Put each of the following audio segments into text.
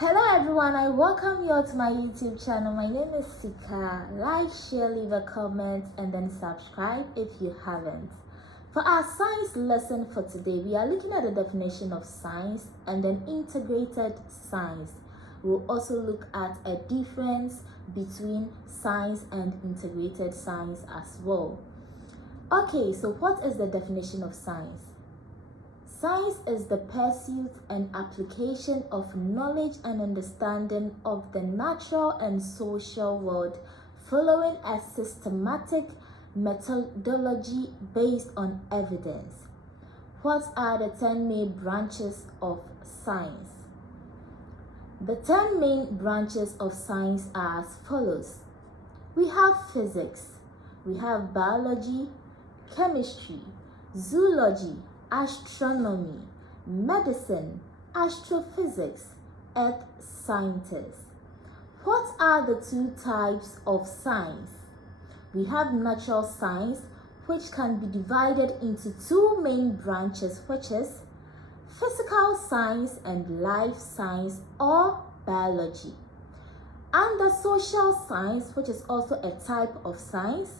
Hello everyone, I welcome you all to my YouTube channel. My name is Sika. Like, share, leave a comment and then subscribe if you haven't. For our science lesson for today, we are looking at the definition of science and then integrated science. We'll also look at a difference between science and integrated science as well. Okay, so what is the definition of science? Science is the pursuit and application of knowledge and understanding of the natural and social world following a systematic methodology based on evidence. What are the 10 main branches of science? The 10 main branches of science are as follows. We have physics, we have biology, chemistry, zoology, astronomy, medicine, astrophysics, earth scientists. What are the two types of science? We have natural science, which can be divided into two main branches, which is physical science and life science or biology. And the social science, which is also a type of science.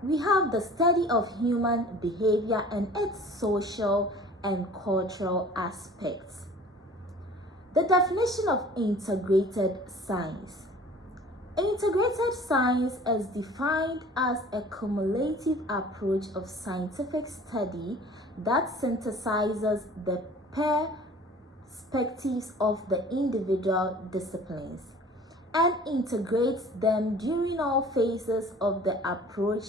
We have the study of human behavior and its social and cultural aspects. The definition of integrated science. Integrated science is defined as a cumulative approach of scientific study that synthesizes the perspectives of the individual disciplines and integrates them during all phases of the approach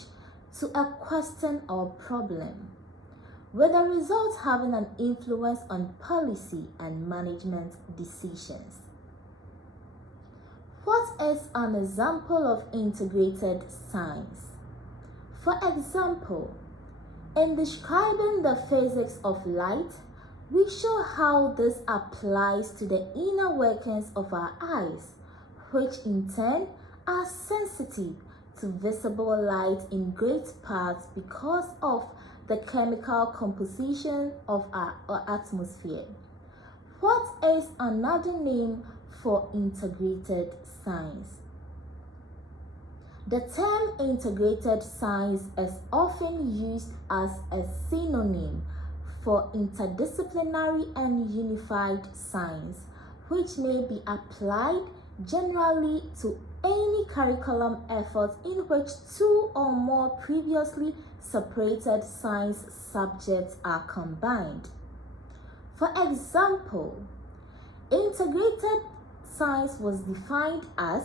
to a question or problem, with the results having an influence on policy and management decisions. What is an example of integrated science? For example, in describing the physics of light, we show how this applies to the inner workings of our eyes, which in turn are sensitive to visible light in great part because of the chemical composition of our atmosphere. What is another name for integrated science? The term integrated science is often used as a synonym for interdisciplinary and unified science, which may be applied generally to any curriculum effort in which two or more previously separated science subjects are combined. For example, integrated science was defined as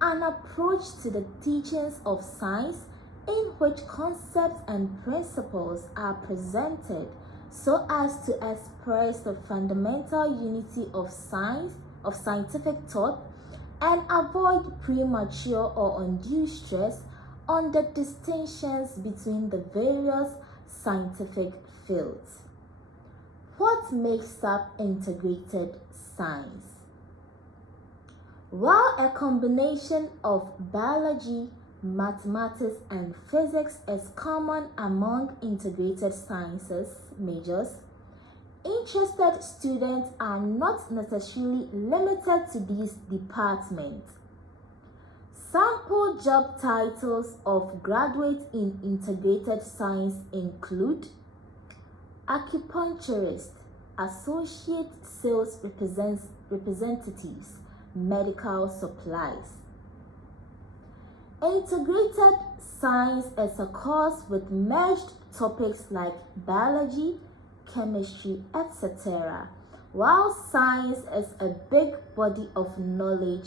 an approach to the teachings of science in which concepts and principles are presented so as to express the fundamental unity of scientific thought and avoid premature or undue stress on the distinctions between the various scientific fields. What makes up integrated science? While a combination of biology, mathematics, and physics is common among integrated sciences majors, interested students are not necessarily limited to these departments. Sample job titles of graduates in integrated science include acupuncturist, associate sales representatives, medical supplies. Integrated science is a course with merged topics like biology, chemistry, etc. While science is a big body of knowledge,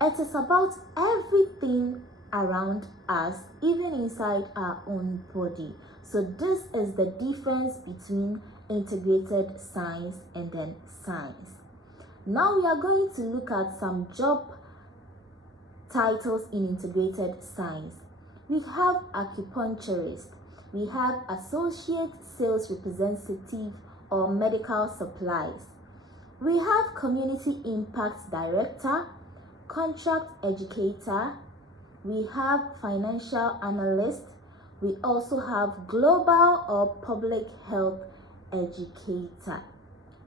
it is about everything around us, even inside our own body. So this is the difference between integrated science and then science. Now we are going to look at some job titles in integrated science. We have acupuncturist, we have associate sales representative or medical supplies. We have community impact director, contract educator, we have financial analyst, we also have global or public health educator.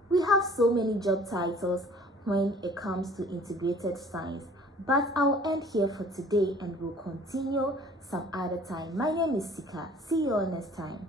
We have so many job titles. when it comes to integrated science. But I'll end here for today and we'll continue some other time. My name is Sika. See you all next time.